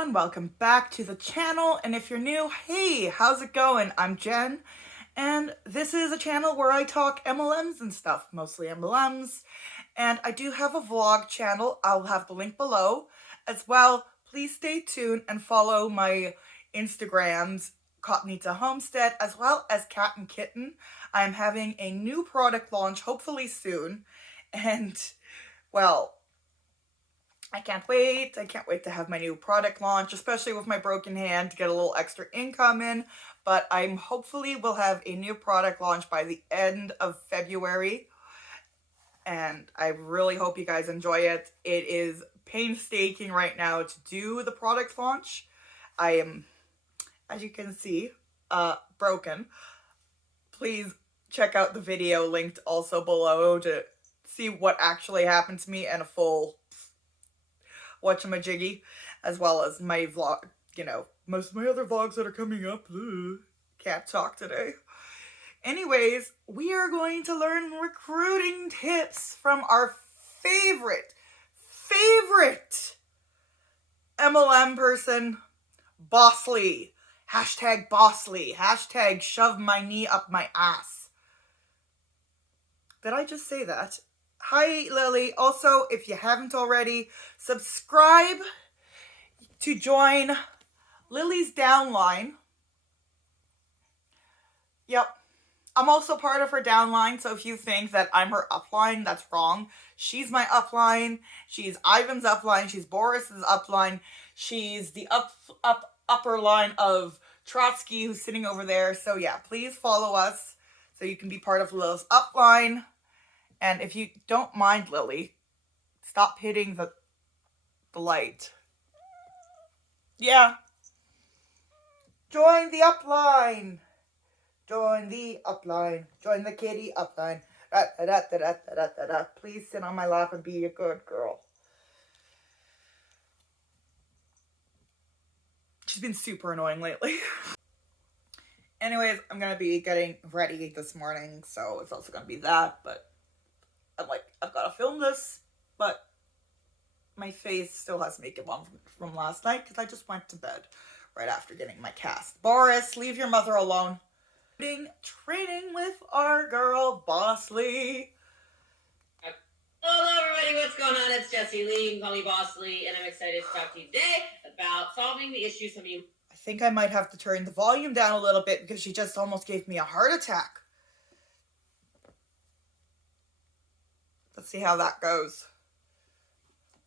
everyone, welcome back to the channel, and if you're new, hey, how's it going? I'm Jen, and this is a channel where I talk MLMs and stuff, mostly MLMs, and I do have a vlog channel. I'll have the link below. As well, please stay tuned and follow my Instagrams, Coffeezilla, as well as Cat and Kitten. I'm having a new product launch, hopefully soon, and, well, I can't wait. I can't wait to have my new product launch, especially with my broken hand, to get a little extra income in. But I'm hopefully will have a new product launch by the end of February. And I really hope you guys enjoy it. It is painstaking right now to do the product launch. I am, as you can see, broken. Please check out the video linked also below to see what actually happened to me and a full whatchamajiggy, as well as my vlog, most of my other vlogs that are coming up. Can't talk today. Anyways, we are going to learn recruiting tips from our favorite MLM person, bosslee. #bosslee. #shove my knee up my ass. Did I just say that? Hi, Lily. Also, if you haven't already, subscribe to join Lily's downline. Yep. I'm also part of her downline, so if you think that I'm her upline, that's wrong. She's my upline. She's Ivan's upline. She's Boris's upline. She's the upper line of Trotsky, who's sitting over there. So yeah, please follow us so you can be part of Lily's upline. And if you don't mind, Lily, stop hitting the light. Yeah. Join the upline. Join the upline. Join the kitty upline. Please sit on my lap and be a good girl. She's been super annoying lately. Anyways, I'm going to be getting ready this morning, so it's also going to be that, but I've got to film this, but my face still has makeup on from last night because I just went to bed right after getting my cast. Boris, leave your mother alone. Training with our girl, Bosslee. Hello everybody, what's going on? It's Jessie Lee, you can call me Bosslee, and I'm excited to talk to you today about solving the issues some of you... I think I might have to turn the volume down a little bit because she just almost gave me a heart attack. Let's see how that goes.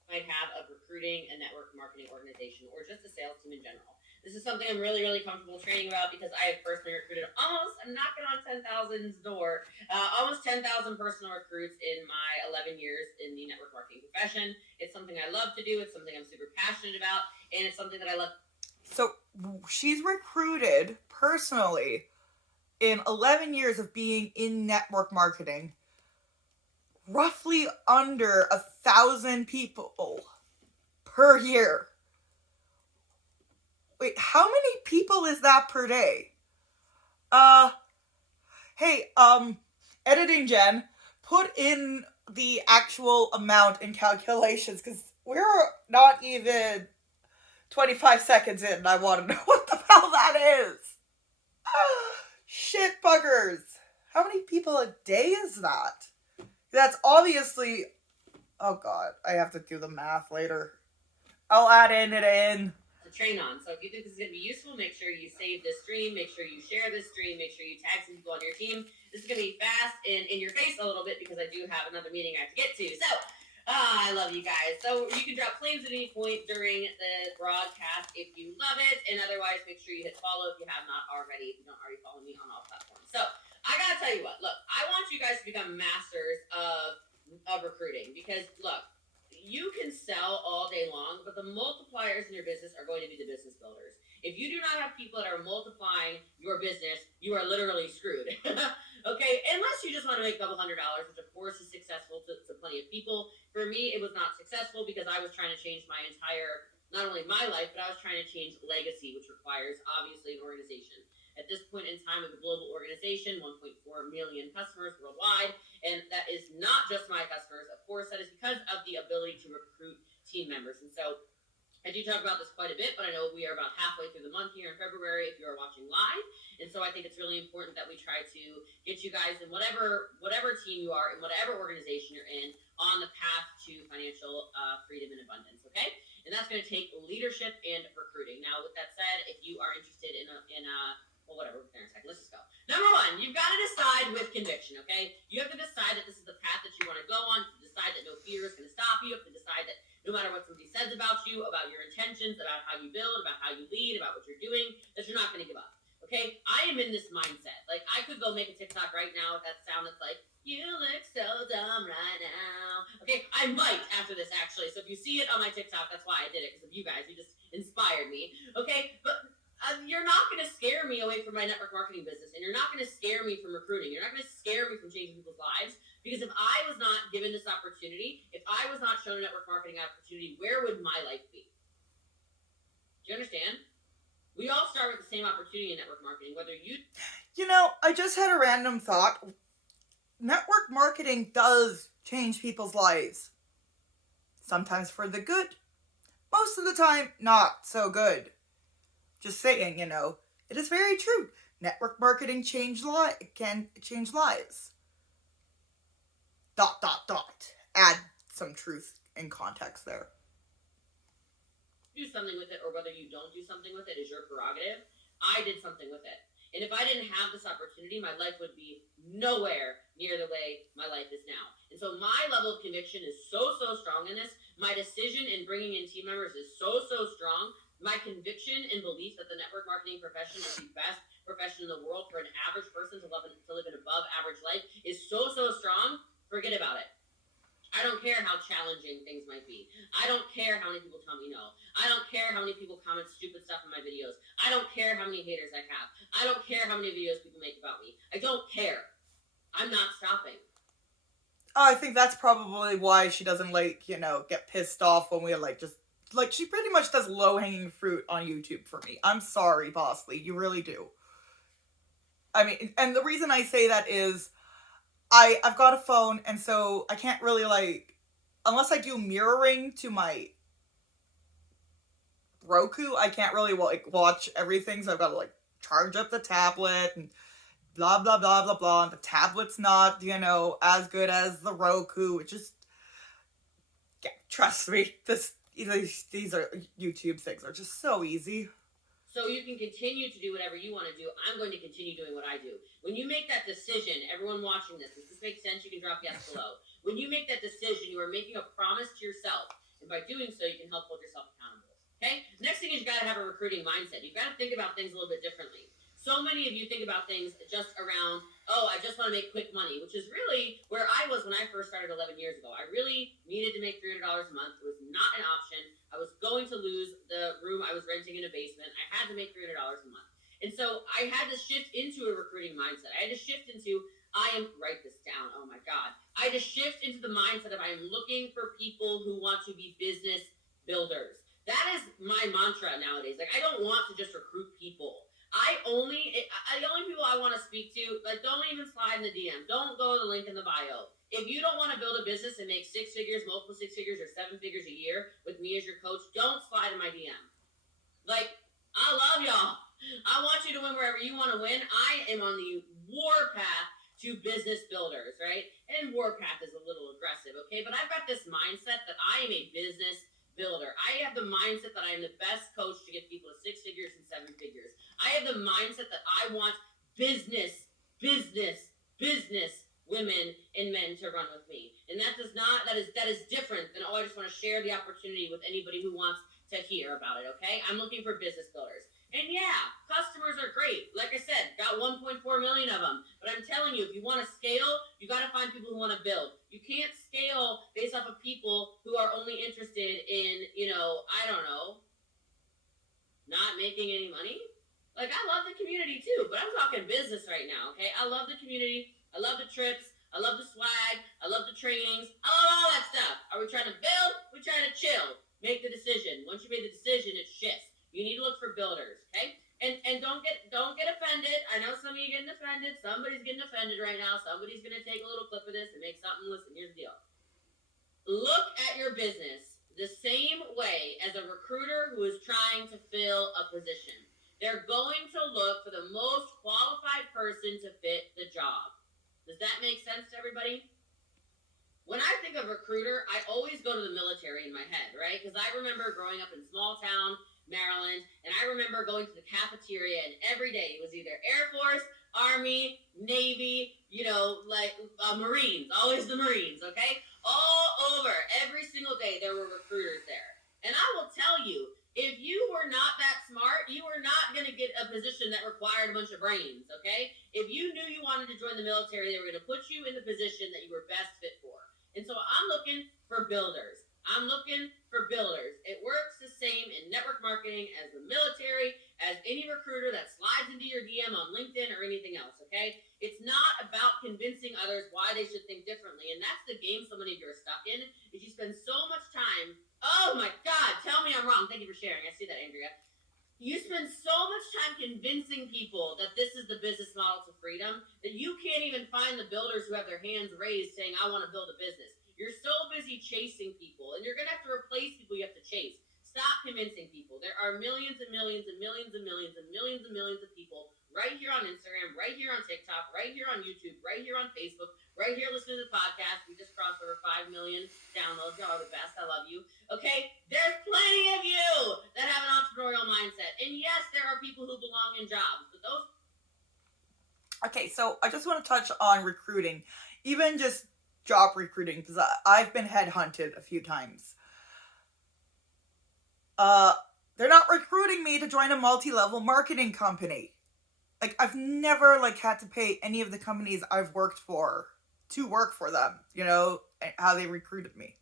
Might have of recruiting a network marketing organization or just a sales team in general. This is something I'm really comfortable training about because I have personally recruited I'm knocking on 10,000's door, almost 10,000 personal recruits in my 11 years in the network marketing profession. It's something I love to do. It's something I'm super passionate about, and it's something that I love. So she's recruited personally in 11 years of being in network marketing roughly under 1,000 people per year. Wait, how many people is that per day? Hey, editing Jen, put in the actual amount in calculations, because we're not even 25 seconds in, and I want to know what the hell that is. Shit buggers. How many people a day is that? That's obviously... Oh god, I have to do the math later. I'll add it in. To train on. So if you think this is going to be useful, make sure you save this stream, make sure you share this stream, make sure you tag some people on your team. This is going to be fast and in your face a little bit because I do have another meeting I have to get to. So, I love you guys. So you can drop flames at any point during the broadcast if you love it, and otherwise make sure you hit follow if you have not already, if you don't already follow me on all platforms. So, I gotta tell you what, look, I want you guys to become masters of recruiting because, look, you can sell all day long, but the multipliers in your business are going to be the business builders. If you do not have people that are multiplying your business, you are literally screwed. Okay, unless you just want to make a couple $100, which of course is successful to plenty of people. For me, it was not successful because I was trying to change my entire, not only my life, but I was trying to change legacy, which requires obviously an organization. At this point in time, we have a global organization, 1.4 million customers worldwide, and that is not just my customers. Of course, that is because of the ability to recruit team members. And so I do talk about this quite a bit, but I know we are about halfway through the month here in February if you are watching live. And so I think it's really important that we try to get you guys in whatever team you are, in whatever organization you're in, on the path to financial freedom and abundance, okay? And that's going to take leadership and recruiting. Now, with that said, if you are interested in well, whatever, there in a second. Let's just go. Number one, you've got to decide with conviction, okay? You have to decide that this is the path that you want to go on. You decide that no fear is going to stop you. You have to decide that no matter what somebody says about you, about your intentions, about how you build, about how you lead, about what you're doing, that you're not going to give up. Okay? I am in this mindset. Like, I could go make a TikTok right now with that sound that's like, you look so dumb right now. Okay? I might after this, actually. So if you see it on my TikTok, that's why I did it, because of you guys. You just inspired me. Okay? But you're not going to scare me away from my network marketing business, and you're not going to scare me from recruiting. You're not going to scare me from changing people's lives, because if I was not given this opportunity, if I was not shown a network marketing opportunity, where would my life be? Do you understand? We all start with the same opportunity in network marketing, whether you... You know, I just had a random thought. Network marketing does change people's lives. Sometimes for the good. Most of the time, not so good. Just saying, you know, it is very true. Network marketing can change lives. ... Add some truth and context there. Do something with it, or whether you don't do something with it is your prerogative. I did something with it. And if I didn't have this opportunity, my life would be nowhere near the way my life is now. And so my level of conviction is so strong in this. My decision in bringing in team members is so strong. My conviction and belief that the network marketing profession is the best profession in the world for an average person to live an above average life is so strong. Forget about it. I don't care how challenging things might be. I don't care how many people tell me no. I don't care how many people comment stupid stuff in my videos. I don't care how many haters I have. I don't care how many videos people make about me. I don't care. I'm not stopping. I think that's probably why she doesn't, like, you know, get pissed off when we, like, just... Like, she pretty much does low-hanging fruit on YouTube for me. I'm sorry, bosslee. You really do. I mean, and the reason I say that is... I've got a phone, and so I can't really, like, unless I do mirroring to my Roku, I can't really, like, watch everything, so I've got to, like, charge up the tablet, and blah, blah, blah, blah, blah, and the tablet's not, you know, as good as the Roku, which is, yeah, trust me, these are, YouTube things are just so easy. So you can continue to do whatever you want to do. I'm going to continue doing what I do. When you make that decision, everyone watching this, does this make sense? You can drop yes below. When you make that decision, you are making a promise to yourself. And by doing so, you can help hold yourself accountable. Okay? Next thing is you got to have a recruiting mindset. You've got to think about things a little bit differently. So many of you think about things just around, oh, I just want to make quick money, which is really where I was when I first started 11 years ago. I really needed to make $300 a month. It was not an option. I was going to lose the room I was renting in a basement. I had to make $300 a month. And so I had to shift into a recruiting mindset. I had to shift into, write this down, oh my God. I had to shift into the mindset of I'm looking for people who want to be business builders. That is my mantra nowadays. Like, I don't want to just recruit people. The only people I want to speak to, like, don't even slide in the DM. Don't go to the link in the bio. If you don't want to build a business and make 6 figures, multiple 6 figures, or 7 figures a year with me as your coach, don't slide in my DM. Like, I love y'all. I want you to win wherever you want to win. I am on the war path to business builders, right? And war path is a little aggressive, okay? But I've got this mindset that I am a business builder. I have the mindset that I am the best coach to get people to 6 figures and 7 figures. I have the mindset that I want business women and men to run with me. And that is different than, oh, I just want to share the opportunity with anybody who wants to hear about it, okay? I'm looking for business builders. And yeah, customers are great. Like I said, got 1.4 million of them. But I'm telling you, if you want to scale, you got to find people who want to build. You can't scale based off of people who are only interested in, I don't know, not making any money. Like, I love the community too, but I'm talking business right now, okay? I love the community. I love the trips. I love the swag. I love the trainings. I love all that stuff. Are we trying to build? We're trying to chill. Make the decision. Once you made the decision, it shifts. You need to look for builders, okay? And don't get offended. I know some of you getting offended. Somebody's getting offended right now. Somebody's going to take a little clip of this and make something. Listen, here's the deal. Look at your business the same way as a recruiter recruiter who is trying to fill a position. They're going to look for the most qualified person to fit the job. Does that make sense to everybody? When I think of recruiter, I always go to the military in my head, right? Because I remember growing up in small town Maryland, and I remember going to the cafeteria, and every day it was either Air Force, Army, Navy, Marines, always the Marines, okay? All over, every single day, there were recruiters there. And I will tell you, if you were not that smart, you were not going to get a position that required a bunch of brains, okay? If you knew you wanted to join the military, they were going to put you in the position that you were best fit for. And so I'm looking for builders. I'm looking for builders. It works the same in network marketing as the military, as any recruiter that slides into your DM on LinkedIn or anything else, okay? It's not about convincing others why they should think differently. And that's the game so many of you are stuck in, is you spend so much time. Oh my God, tell me I'm wrong. Thank you for sharing. I see that, Andrea. You spend so much time convincing people that this is the business model to freedom that you can't even find the builders who have their hands raised saying, I want to build a business. You're so busy chasing people, and you're going to have to replace people you have to chase. Stop convincing people. There are millions and millions and millions and millions and millions and millions of people right here on Instagram, right here on TikTok, right here on YouTube, right here on Facebook, right here listening to the podcast. We just crossed over 5 million downloads. Y'all are the best. I love you. Okay? There's plenty of you that have an entrepreneurial mindset. And yes, there are people who belong in jobs, but those... Okay, so I just want to touch on recruiting. Even just job recruiting, because I've been headhunted a few times. They're not recruiting me to join a multi-level marketing company. Like, I've never, had to pay any of the companies I've worked for to work for them, how they recruited me.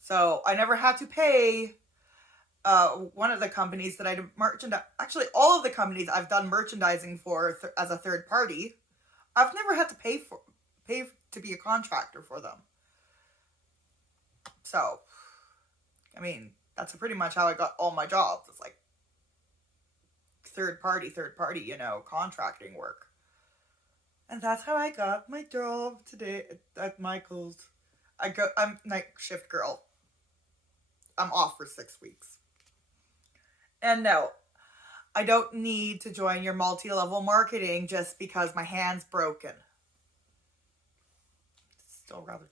So, I never had to pay one of the companies that I actually, all of the companies I've done merchandising for as a third party, I've never had to pay to be a contractor for them. So, I mean, that's pretty much how I got all my jobs. It's like third party, contracting work. And that's how I got my job today at Michael's. I'm night shift girl. I'm off for 6 weeks. And no, I don't need to join your multi-level marketing just because my hand's broken. Still rather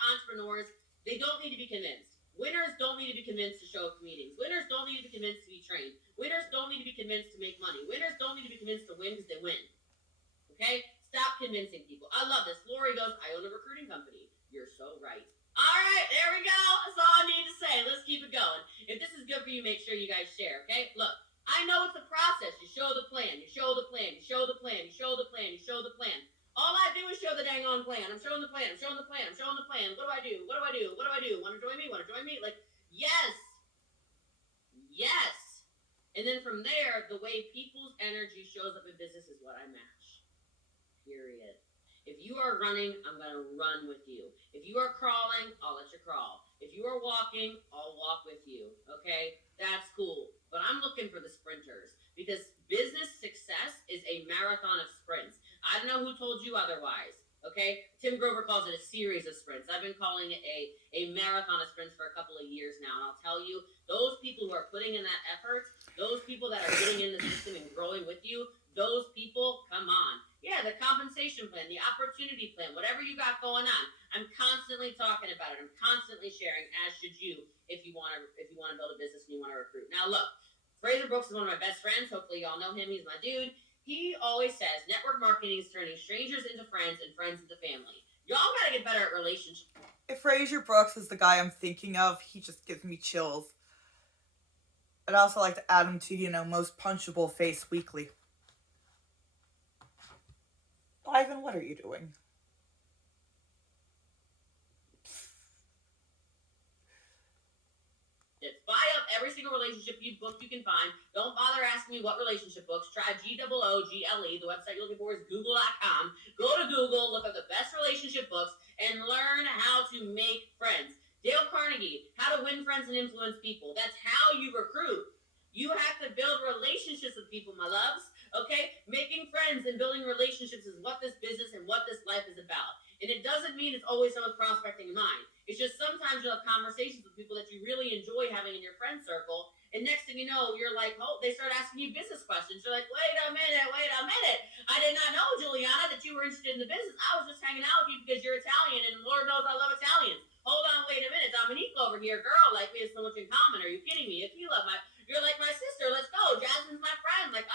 entrepreneurs, they don't need to be convinced. Winners don't need to be convinced to show up to meetings. Winners don't need to be convinced to be trained. Winners don't need to be convinced to make money. Winners don't need to be convinced to win because they win. Okay? Stop convincing people. I love this. Lori goes, I own a recruiting company. You're so right. All right, there we go. That's all I need to say. Let's keep it going. If this is good for you, make sure you guys share, okay? Look, I know it's a process. You show the plan. You show the plan. You show the plan. You show the plan. You show the plan. All I do is show the dang on plan. I'm showing the plan. I'm showing the plan. I'm showing the plan. What do I do? What do I do? What do I do? Want to join me? Want to join me? Like, yes. Yes. And then from there, the way people's energy shows up in business is what I match. Period. If you are running, I'm going to run with you. If you are crawling, I'll let you crawl. If you are walking, I'll walk with you. Okay? That's cool. But I'm looking for the sprinters because business success is a marathon of sprints. I don't know who told you otherwise, okay? Tim Grover calls it a series of sprints. I've been calling it a marathon of sprints for a couple of years now, and I'll tell you, those people who are putting in that effort, those people that are getting in the system and growing with you, those people, come on. Yeah, the compensation plan, the opportunity plan, whatever you got going on, I'm constantly talking about it. I'm constantly sharing, as should you, if you want to build a business and you want to recruit. Now, look, Fraser Brooks is one of my best friends. Hopefully, y'all know him. He's my dude. He always says network marketing is turning strangers into friends and friends into family. Y'all gotta get better at relationships. If Fraser Brooks is the guy I'm thinking of, he just gives me chills. I'd also like to add him to, most punchable face weekly. Ivan, what are you doing? Buy up every single relationship book you can find. Don't bother asking me what relationship books. Try GOOGLE. The website you're looking for is google.com. Go to Google, look up the best relationship books, and learn how to make friends. Dale Carnegie, How to Win Friends and Influence People. That's how you recruit. You have to build relationships with people, my loves. Okay? Making friends and building relationships is what this business and what this life is about. And it doesn't mean it's always someone's prospecting in mind. It's just sometimes you'll have conversations with people that you really enjoy having in your friend circle. And next thing you know, you're like, oh, they start asking you business questions. You're like, wait a minute. I did not know, Juliana, that you were interested in the business. I was just hanging out with you because you're Italian, and Lord knows I love Italians. Hold on, wait a minute. Dominique over here, girl, like we have so much in common. Are you kidding me? You're like my sister. Let's go. Jasmine's my friend. Like,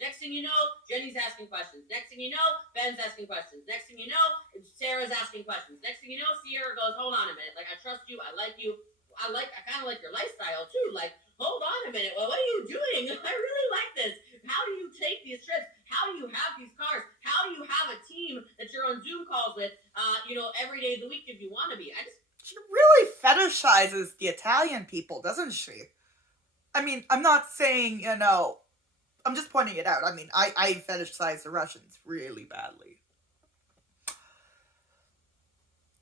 Next thing you know, Jenny's asking questions. Next thing you know, Ben's asking questions. Next thing you know, Sarah's asking questions. Next thing you know, Sierra goes, hold on a minute. Like, I trust you. I like you. I kind of like your lifestyle too. Like, hold on a minute. Well, what are you doing? I really like this. How do you take these trips? How do you have these cars? How do you have a team that you're on Zoom calls with, every day of the week if you want to be? She really fetishizes the Italian people, doesn't she? I mean, I'm not saying, I'm just pointing it out. I mean, I fetishize the Russians really badly.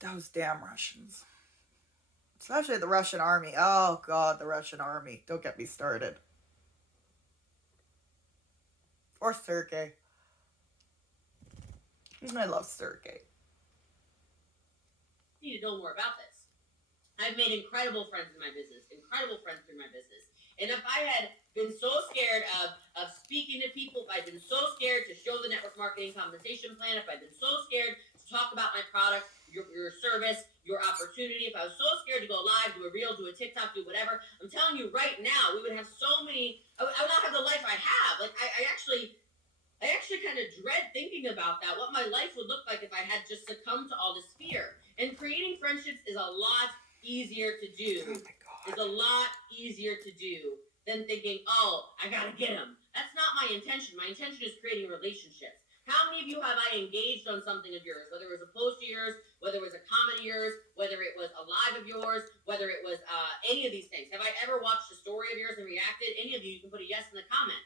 Those damn Russians. Especially the Russian army. Oh, God, the Russian army. Don't get me started. Or Sergei. I love Sergei. Need to know more about this. I've made incredible friends in my business. Incredible friends through my business. And if I had been so scared of speaking to people, if I'd been so scared to show the network marketing compensation plan, if I'd been so scared to talk about my product, your service, your opportunity, if I was so scared to go live, do a reel, do a TikTok, do whatever, I'm telling you right now, we would have so many, I would not have the life I have. Like, I actually kind of dread thinking about that, what my life would look like if I had just succumbed to all this fear. And creating friendships is a lot easier to do. Oh my God. It's a lot easier to do than thinking, oh, I gotta get him. That's not my intention. My intention is creating relationships. How many of you have I engaged on something of yours, whether it was a post of yours, whether it was a comment of yours, whether it was a live of yours, whether it was any of these things? Have I ever watched a story of yours and reacted? Any of you can put a yes in the comment.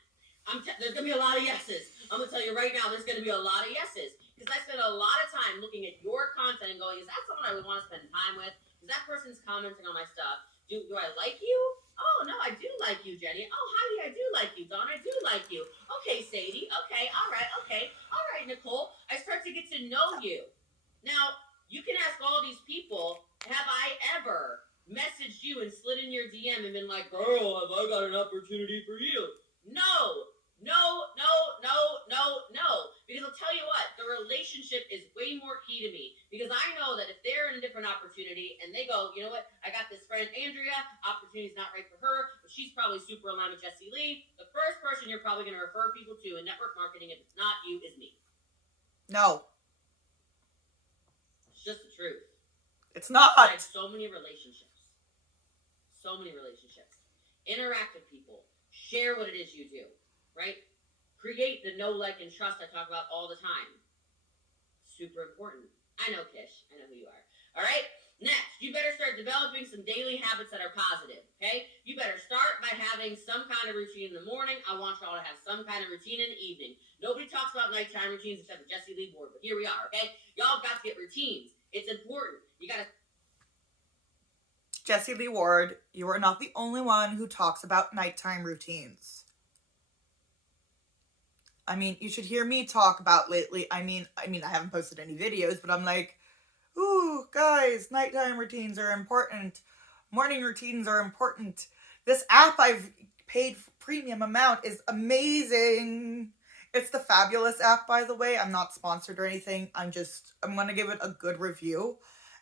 There's going to be a lot of yeses. I'm going to tell you right now, there's going to be a lot of yeses. Because I spend a lot of time looking at your content and going, is that someone I would want to spend time with? Is that person's commenting on my stuff? Do I like you? Oh, no, I do like you, Jenny. Oh, Heidi, I do like you. Dawn, I do like you. Okay, Sadie. Okay, all right, okay. All right, Nicole. I start to get to know you. Now, you can ask all these people, have I ever messaged you and slid in your DM and been like, girl, have I got an opportunity for you? No. Because I'll tell you what, the relationship is way more key to me. Because I know that if they're in a different opportunity and they go, you know what, I got this friend Andrea, opportunity's not right for her, but she's probably super aligned with Jessie Lee. The first person you're probably going to refer people to in network marketing, if it's not you, is me. No. It's just the truth. It's not. I have so many relationships. Interact with people. Share what it is you do, right? Create the know, like, and trust I talk about all the time. Super important. I know, Kish. I know who you are. All right? Next, you better start developing some daily habits that are positive, okay? You better start by having some kind of routine in the morning. I want y'all to have some kind of routine in the evening. Nobody talks about nighttime routines except for Jessie Lee Ward, but here we are, okay? Y'all got to get routines. It's important. You got to... Jessie Lee Ward, you are not the only one who talks about nighttime routines. I mean, you should hear me talk about lately. I mean, I haven't posted any videos, but I'm like, ooh, guys, nighttime routines are important. Morning routines are important. This app I've paid premium amount is amazing. It's the Fabulous app, by the way. I'm not sponsored or anything. I'm going to give it a good review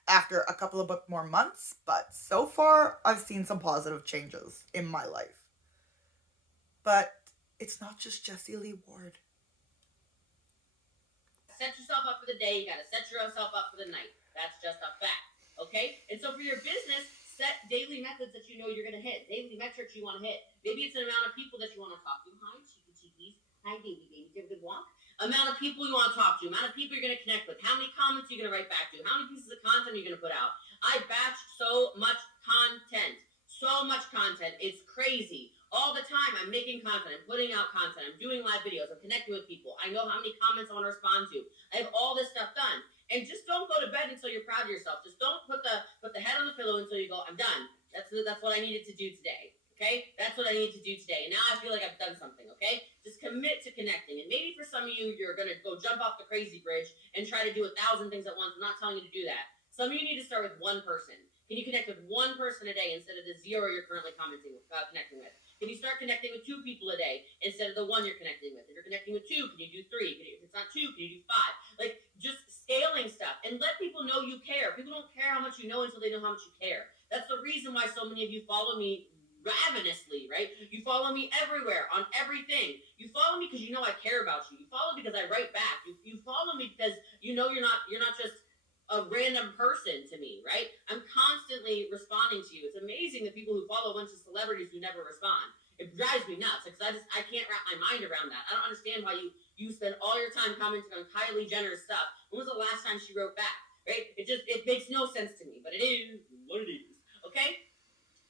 after a couple of more months. But so far, I've seen some positive changes in my life. But it's not just Jessie Lee Ward. Set yourself up for the day. You got to set yourself up for the night. That's just a fact, okay? And so for your business, set daily methods that you know you're going to hit, daily metrics you want to hit. Maybe it's an amount of people that you want to talk to. Hi, cheekies. Hi, babies. Did you have a good walk? Amount of people you want to talk to, amount of people you're going to connect with, how many comments you're going to write back to, how many pieces of content you're going to put out. I batch so much content. It's crazy. All the time, I'm making content, I'm putting out content, I'm doing live videos, I'm connecting with people. I know how many comments I want to respond to. I have all this stuff done. And just don't go to bed until you're proud of yourself. Just don't put the head on the pillow until you go, I'm done. That's what I needed to do today. Okay? That's what I need to do today. And now I feel like I've done something, okay? Just commit to connecting. And maybe for some of you, you're going to go jump off the crazy bridge and try to do 1,000 things at once. I'm not telling you to do that. Some of you need to start with one person. Can you connect with one person a day instead of the 0 you're currently connecting with? Can you start connecting with 2 people a day instead of the 1 you're connecting with? If you're connecting with 2, can you do 3? If it's not 2, can you do 5? Like, just scaling stuff and let people know you care. People don't care how much you know until they know how much you care. That's the reason why so many of you follow me ravenously, right? You follow me everywhere on everything. You follow me because you know I care about you. You follow me because I write back. You follow me because you know you're not just a random person to me, right? I'm constantly responding to you. It's amazing the people who follow a bunch of celebrities who never respond. It drives me nuts because I can't wrap my mind around that. I don't understand why you spend all your time commenting on Kylie Jenner's stuff. When was the last time she wrote back, right? It makes no sense to me, but it is what it is, okay?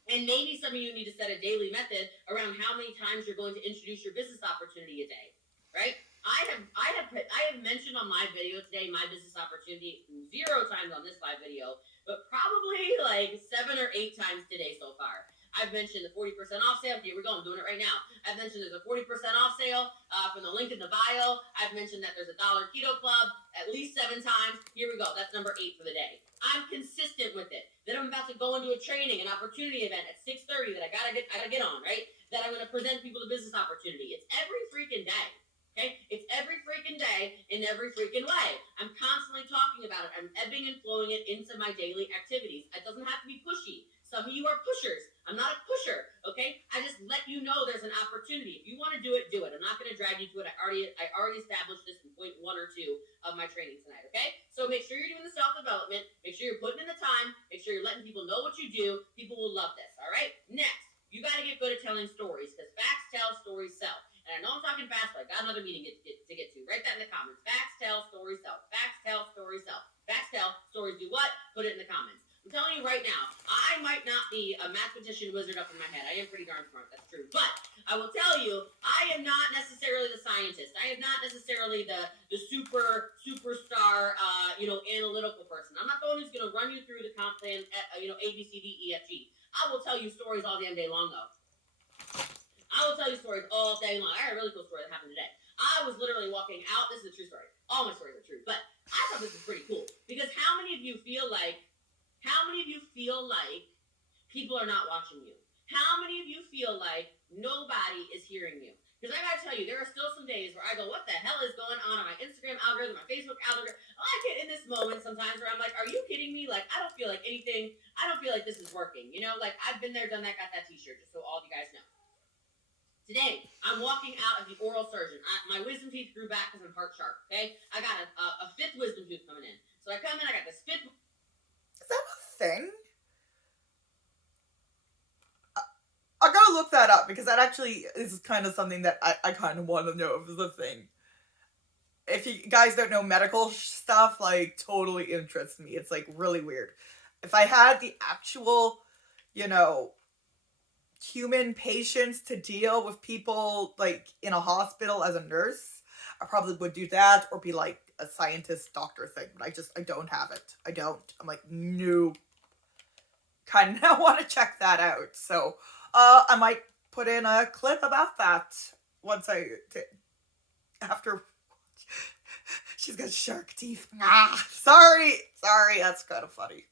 And maybe some of you need to set a daily method around how many times you're going to introduce your business opportunity a day, right? I have mentioned on my video today my business opportunity 0 times on this live video, but probably like 7 or 8 times today so far. I've mentioned the 40% off sale. Here we go. I'm doing it right now. I've mentioned there's a 40% off sale from the link in the bio. I've mentioned that there's a $1 keto club at least 7 times. Here we go. That's number 8 for the day. I'm consistent with it. Then I'm about to go into a training, an opportunity event at 6:30 that I gotta get on, right? That I'm gonna present people the business opportunity. It's every freaking day. Okay? It's every freaking day in every freaking way. I'm constantly talking about it. I'm ebbing and flowing it into my daily activities. It doesn't have to be pushy. Some of you are pushers. I'm not a pusher, okay? I just let you know there's an opportunity. If you want to do it, do it. I'm not going to drag you to it. I already established this in point 1 or 2 of my training tonight, okay? So make sure you're doing the self-development. Make sure you're putting in the time. Make sure you're letting people know what you do. People will love this, all right? Next, you got to get good at telling stories because facts tell, stories sell. And I know I'm talking fast, but I got another meeting to get to. Write that in the comments. Facts tell, stories sell. Facts tell, stories sell. Facts tell, stories do what? Put it in the comments. I'm telling you right now, I might not be a mathematician wizard up in my head. I am pretty darn smart, that's true. But I will tell you, I am not necessarily the scientist. I am not necessarily the superstar, analytical person. I'm not the one who's going to run you through the comp plan, A, B, C, D, E, F, G. I will tell you stories all damn day long, though. I will tell you stories all day long. I had a really cool story that happened today. I was literally walking out. This is a true story. All my stories are true. But I thought this was pretty cool. Because how many of you feel like people are not watching you? How many of you feel like nobody is hearing you? Because I gotta tell you, there are still some days where I go, what the hell is going on my Instagram algorithm, my Facebook algorithm? I get in this moment sometimes where I'm like, are you kidding me? Like, I don't feel like anything, I don't feel like this is working. Like I've been there, done that, got that t-shirt, just so all of you guys know. Today, I'm walking out of the oral surgeon. My wisdom teeth grew back because I'm heart sharp, okay? I got a 5th wisdom tooth coming in. So I come in, I got this 5th. Is that a thing? I gotta look that up because that actually is kind of something that I kind of want to know if it's a thing. If you guys don't know medical stuff, like, totally interests me. It's, like, really weird. If I had the actual, human patience to deal with people, like, in a hospital as a nurse, I probably would do that or be, like, a scientist doctor thing. But I don't have it. I don't. I'm like, no. Kind of want to check that out. So, I might put in a clip about that once after. She's got shark teeth. Sorry, that's kind of funny.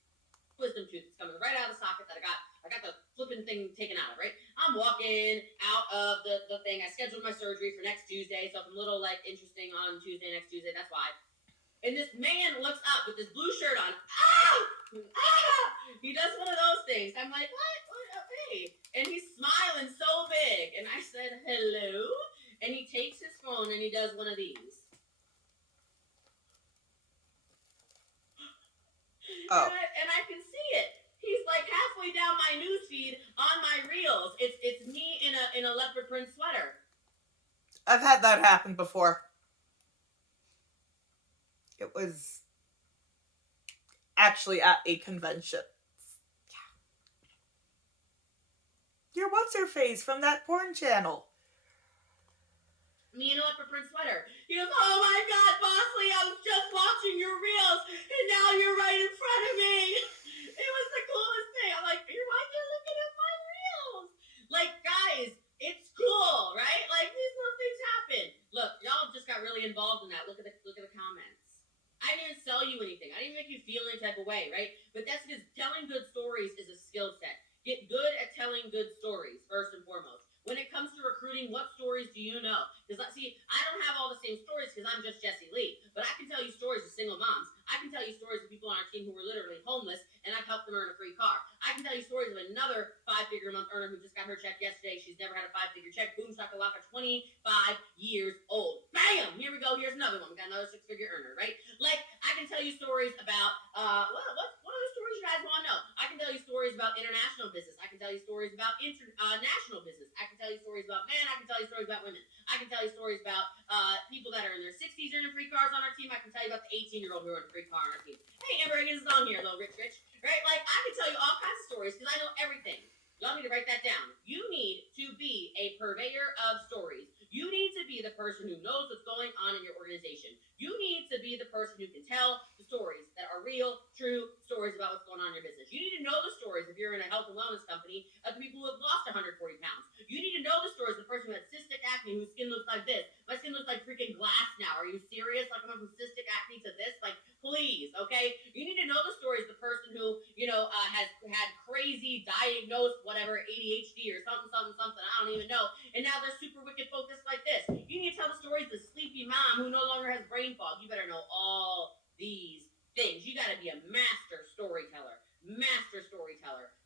Wisdom tooth is coming right out of the socket that I got the flipping thing taken out of, right? I'm walking out of the thing. I scheduled my surgery for next Tuesday, so if I'm a little, like, interesting on next Tuesday, that's why. And this man looks up with this blue shirt on. He does one of those things. I'm like, what? Hey. And he's smiling so big. And I said, hello? And he takes his phone and he does one of these. Oh. And I can see it. He's like halfway down my newsfeed on my reels. It's me in a leopard print sweater. I've had that happen before. It was actually at a convention. You're what's her face from that porn channel. Me in a leopard print sweater. He goes, oh my God, bosslee, I was just watching your reels, and now you're right in front of me. It was the coolest thing. I'm like, why are you looking at my reels? Like, guys, it's cool, right? Like, these little things happen. Look, y'all just got really involved in that. Look at the comments. I didn't even trying to sell you anything. I didn't even make you feel any type of way, right? But that's because telling good stories is a skill set. Get good at telling good stories, first and foremost. When it comes to recruiting, what stories do you know? Because, see, I don't have all the same stories because I'm just Jessie Lee, but I can tell you stories of single moms. I can tell you stories of people on our team who were literally homeless, and I've helped them earn a free car. I can tell you stories of another 5-figure a month earner who just got her check yesterday. She's never had a 5-figure check. Boom, shakalaka, 25 years old. Bam! Here we go. Here's another one. We got another 6-figure earner, right? Like, I can tell you stories about, what other stories you guys want to know? I can tell you stories about international business. I can tell you stories about national business. I can tell you stories about men. I can tell you stories about women. I can tell you stories about people that are in their 60s earning free cars on our team. I can tell you about the 18-year-old who earned a free car on our team. Hey, Amber Higgins is on here, little rich, right? Like, I can tell you all kinds of stories because I know everything. Y'all need to write that down. You need to be a purveyor of stories. You need to be the person who knows what's going on in your organization. You need to be the person who can tell the stories that are real, true stories about what's going on in your business. You need to know the stories if you're in a health and wellness company of the people who have lost 140 pounds. You need to know the stories of the person who had cystic acne whose skin looks like this. My skin looks like freaking glass now. Are you serious? Like, I went from cystic acne to this? Like, please, okay? You need to know the stories of the person who, has had crazy diagnosed whatever ADHD or something, I don't even know, and now they're super wicked focused like this. You need to tell the stories of the sleepy mom who no longer has brain fog. You better know all these things. You got to be a master storyteller.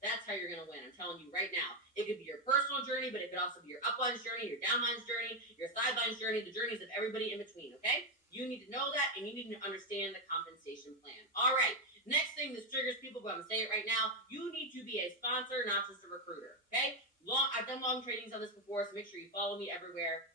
That's how you're going to win. I'm telling you right now. It could be your personal journey, but it could also be your uplines journey, your downlines journey, your sidelines journey, the journeys of everybody in between, okay? You need to know that, and you need to understand the compensation plan. All right. Next thing, this triggers people, but I'm going to say it right now. You need to be a sponsor, not just a recruiter, okay? I've done long trainings on this before, so make sure you follow me everywhere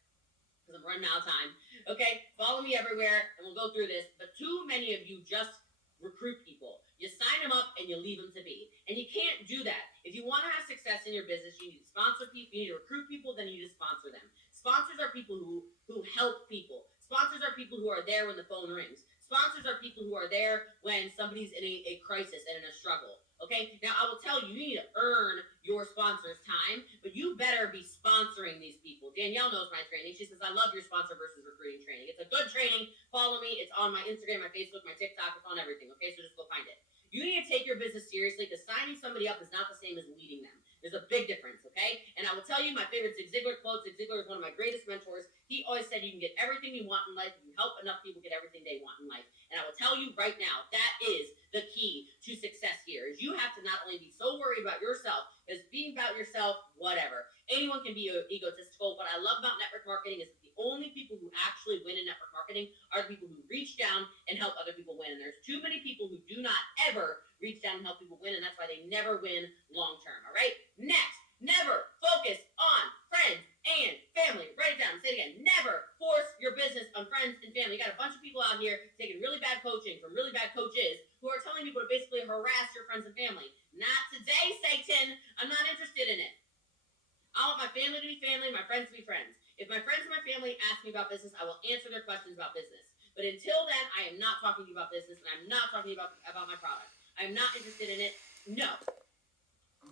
because I'm running out of time. Okay, follow me everywhere, and we'll go through this. But too many of you just recruit people. You sign them up, and you leave them to be. And you can't do that. If you want to have success in your business, you need to sponsor people. You need to recruit people, then you need to sponsor them. Sponsors are people who help people. Sponsors are people who are there when the phone rings. Sponsors are people who are there when somebody's in a crisis and in a struggle. Okay, now I will tell you, you need to earn your sponsor's time, but you better be sponsoring these people. Danielle knows my training. She says, I love your sponsor versus recruiting training. It's a good training. Follow me. It's on my Instagram, my Facebook, my TikTok. It's on everything. Okay, so just go find it. You need to take your business seriously because signing somebody up is not the same as leading them. There's a big difference, okay? And I will tell you my favorite Zig Ziglar quote. Zig Ziglar is one of my greatest mentors. He always said you can get everything you want in life if you help enough people get everything they want in life. And I will tell you right now, that is the key to success here, is you have to not only be so worried about yourself, because being about yourself, whatever. Anyone can be egotistical. What I love about network marketing is the only people who actually win in network marketing are the people who reach down and help other people win. And there's too many people who do not ever reach down and help people win, and that's why they never win long term, all right? Next, never focus on friends and family. Write it down. Say it again. Never force your business on friends and family. You got a bunch of people out here taking really bad coaching from really bad coaches who are telling people to basically harass your friends and family. Not today, Satan. I'm not interested in it. I want my family to be family, my friends to be friends. If my friends and my family ask me about business, I will answer their questions about business. But until then, I am not talking to you about business, and I'm not talking to you about my product. I'm not interested in it. No.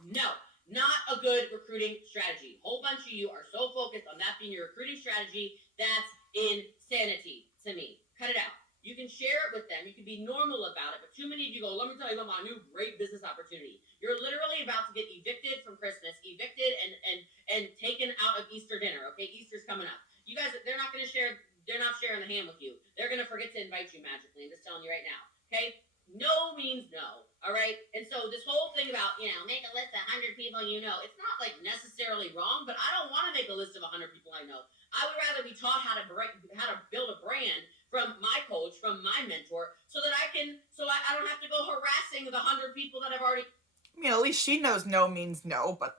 Not a good recruiting strategy. A whole bunch of you are so focused on that being your recruiting strategy, that's insanity to me. Cut it out. You can share it with them. You can be normal about it. But too many of you go, let me tell you about my new great business opportunity. You're literally about to get evicted from Christmas, evicted and taken out of Easter dinner. Okay, Easter's coming up. You guys, they're not going to share. They're not sharing the ham with you. They're going to forget to invite you magically. I'm just telling you right now. Okay, no means no. All right, and so this whole thing about make a list of 100 people you know. It's not like necessarily wrong, but I don't want to make a list of 100 people I know. I would rather be taught how to build a brand from my coach, from my mentor, so that I don't have to go harassing the 100 people that I've already. I mean, at least she knows no means no, but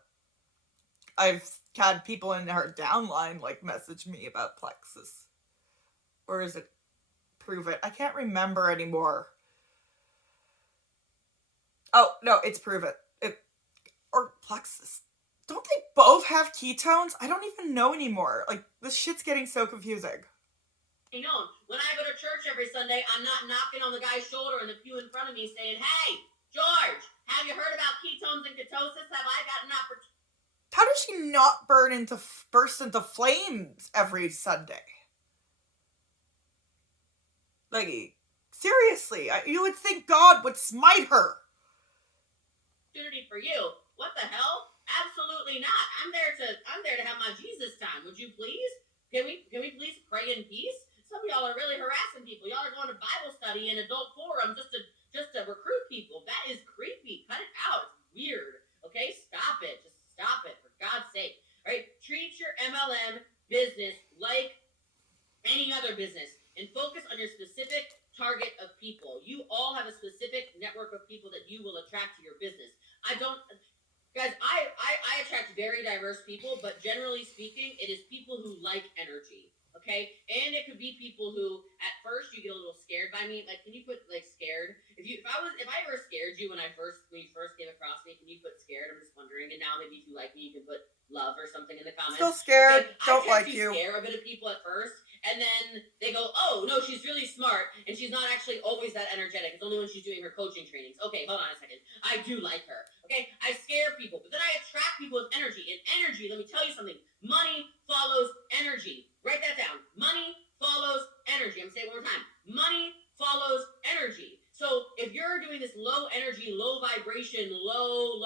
I've had people in her downline message me about Plexus. Or is it Prove It? I can't remember anymore. Oh, no, it's Prove It. Or Plexus. Don't they both have ketones? I don't even know anymore. This shit's getting so confusing. Known. When I go to church every Sunday, I'm not knocking on the guy's shoulder in the pew in front of me saying, hey, George, have you heard about ketones and ketosis? Have I got an opportunity? How does she not burst into flames every Sunday? Seriously, you would think God would smite her. Opportunity for you. What the hell? Absolutely not. I'm there to have my Jesus time. Would you please? Can we please pray in peace? Some of y'all are really harassing people. Y'all are going to Bible study in adult forum just to recruit people. That is creepy. Cut it out. It's weird. Okay? Stop it. Just stop it, for God's sake. All right? Treat your MLM business like any other business and focus on your specific target of people. You all have a specific network of people that you will attract to your business. Guys, I attract very diverse people, but generally speaking, it is people who like energy. Okay, and it could be people who at first you get a little scared by me. Like, can you put like scared? If I ever scared you when you first came across me, can you put scared? I'm just wondering. And now maybe if you like me, you can put love or something in the comments. Still scared. Okay? Don't like I you. scare a bit of people at first, and then they go, "Oh no, she's really smart, and she's not actually always that energetic. It's only when she's doing her coaching trainings." Okay, hold on a second. I do like her. Okay, I scare people, but then I attract people with energy. And energy, let me tell you something. Money follows energy. Write that down. Money follows energy. I'm gonna say it one more time. Money follows energy. So if you're doing this low energy, low vibration, low,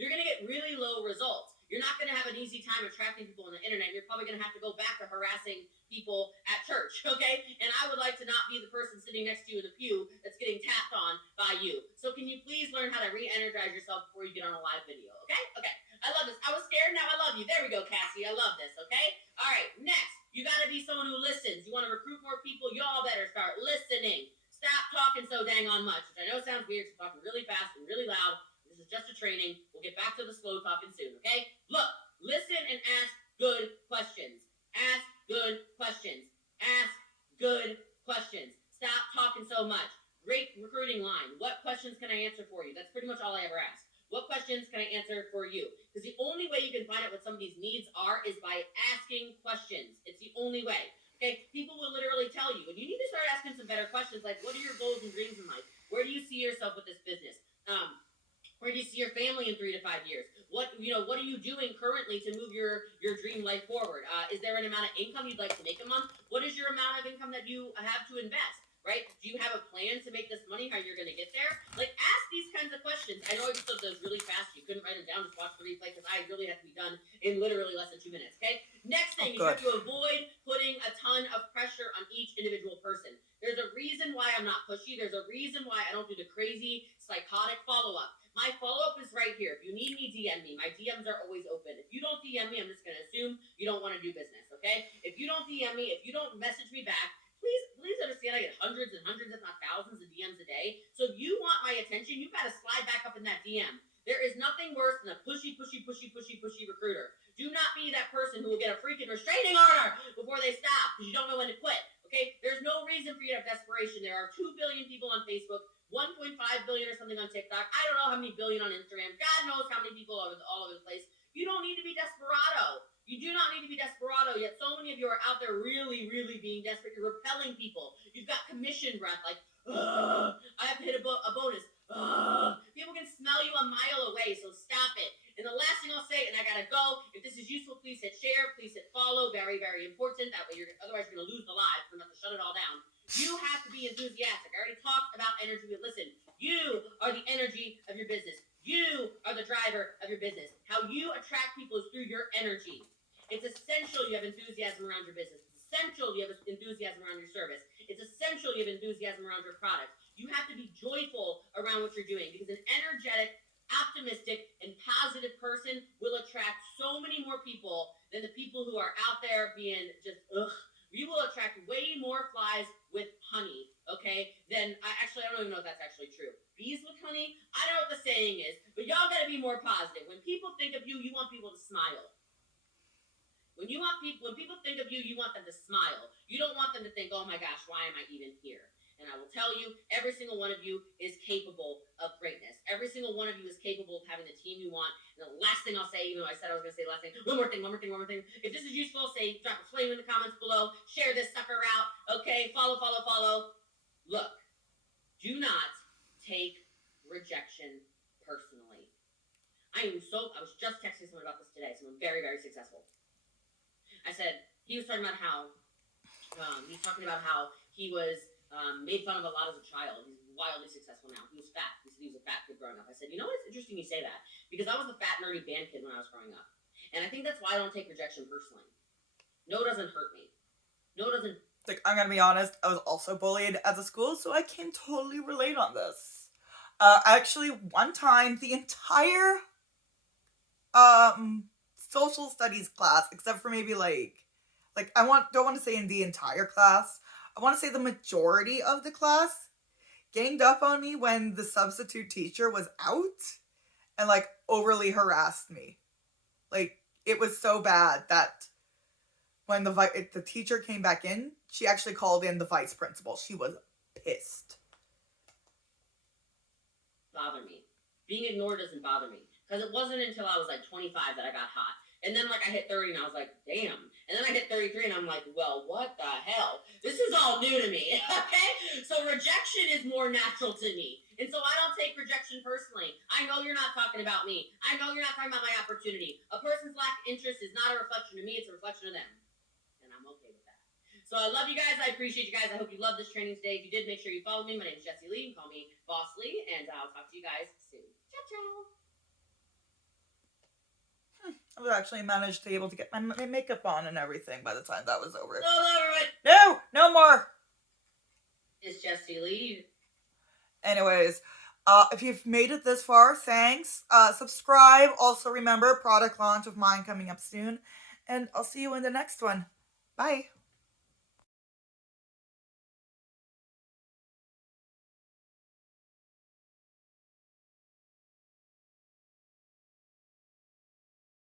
you're gonna get really low results. You're not going to have an easy time attracting people on the internet. You're probably going to have to go back to harassing people at church, okay? And I would like to not be the person sitting next to you in the pew that's getting tapped on by you. So can you please learn how to re-energize yourself before you get on a live video, okay? Okay. I love this. I was scared, now I love you. There we go, Cassie. I love this, okay? All right, next. You got to be someone who listens. You want to recruit more people? Y'all better start listening. Stop talking so dang on much, which I know sounds weird, so talking really fast and really loud. This is just a training. We'll get back to the slow talking soon, okay? Look, listen and ask good questions. Ask good questions. Ask good questions. Stop talking so much. Great recruiting line. What questions can I answer for you? That's pretty much all I ever ask. What questions can I answer for you? Because the only way you can find out what somebody's needs are is by asking questions. It's the only way. Okay? People will literally tell you. And you need to start asking some better questions like, what are your goals and dreams in life? Where do you see yourself with this business? Where do you see your family in 3 to 5 years? What are you doing currently to move your dream life forward? Is there an amount of income you'd like to make a month? What is your amount of income that you have to invest? Right? Do you have a plan to make this money? How you're going to get there? Like, ask these kinds of questions. I know I just said those really fast. You couldn't write them down. Just watch the replay because I really have to be done in literally less than 2 minutes. Okay. Next thing, you have to avoid putting a ton of pressure on each individual person. There's a reason why I'm not pushy. There's a reason why I don't do the crazy, psychotic follow-up. My follow-up is right here. If you need me, DM me. My DMs are always open. If you don't DM me, I'm just going to assume you don't want to do business, okay? If you don't DM me, if you don't message me back, please understand I get hundreds and hundreds, if not thousands of DMs a day. So if you want my attention, you got to slide back up in that DM. There is nothing worse than a pushy recruiter. Do not be that person who will get a freaking restraining order before they stop because you don't know when to quit, okay? There's no reason for you to have desperation. There are 2 billion people on Facebook, 1.5 billion or something on TikTok. I don't know how many billion on Instagram. God knows how many people are all over the place. You don't need to be desperado. You do not need to be desperado, yet so many of you are out there really, really being desperate. You're repelling people. You've got commission breath, like, I have to hit a bonus. People can smell you a mile away, so stop it. And the last thing I'll say, and I gotta go, if this is useful, please hit share, please hit follow. Very, very important. That way otherwise you're gonna lose the live. I'm gonna have to shut it all down. You have to be enthusiastic. I already talked about energy, but listen, you are the energy of your business. You are the driver of your business. How you attract people is through your energy. It's essential you have enthusiasm around your business. It's essential you have enthusiasm around your service. It's essential you have enthusiasm around your product. You have to be joyful around what you're doing because an energetic, optimistic, and positive person will attract so many more people than the people who are out there being just, You will attract way more flies with honey, okay, than, I don't even know if that's actually true. Bees with honey? I don't know what the saying is, but y'all gotta be more positive. When people think of you, you want people to smile. When people think of you, you want them to smile. You don't want them to think, oh my gosh, why am I even here? And I will tell you, every single one of you is capable of greatness. Every single one of you is capable of having the team you want. And the last thing I'll say, even though I said I was going to say the last thing, one more thing. If this is useful, say, drop a flame in the comments below. Share this sucker out. Okay, follow. Look, do not take rejection personally. I was just texting someone about this today, someone very, very successful. I said, he was talking about how he was Made fun of a lot as a child. He's wildly successful now. He was fat. He said he was a fat kid growing up. I said, you know what? It's interesting you say that, because I was the fat, nerdy band kid when I was growing up. And I think that's why I don't take rejection personally. No doesn't hurt me. No doesn't. Like, I'm gonna be honest, I was also bullied at the school, so I can totally relate on this. Actually, one time, the entire social studies class, except for maybe don't want to say in the entire class, I want to say the majority of the class ganged up on me when the substitute teacher was out and like overly harassed me. Like, it was so bad that when the teacher came back in, she actually called in the vice principal. She was pissed. Bother me. Being ignored doesn't bother me, because it wasn't until I was like 25 that I got hot. And then like I hit 30 and I was like, damn. And then I hit 33 and I'm like, well, what the hell? This is all new to me, okay? So rejection is more natural to me. And so I don't take rejection personally. I know you're not talking about me. I know you're not talking about my opportunity. A person's lack of interest is not a reflection of me, it's a reflection of them. And I'm okay with that. So I love you guys. I appreciate you guys. I hope you love this training today. If you did, make sure you follow me. My name is Jessie Lee. You can call me Boss Lee. And I'll talk to you guys soon. Ciao, ciao. I actually managed to be able to get my makeup on and everything by the time that was over. Hello, everyone. No more. It's Jessie Lee. Anyways, if you've made it this far, thanks. Subscribe. Also remember, product launch of mine coming up soon. And I'll see you in the next one. Bye.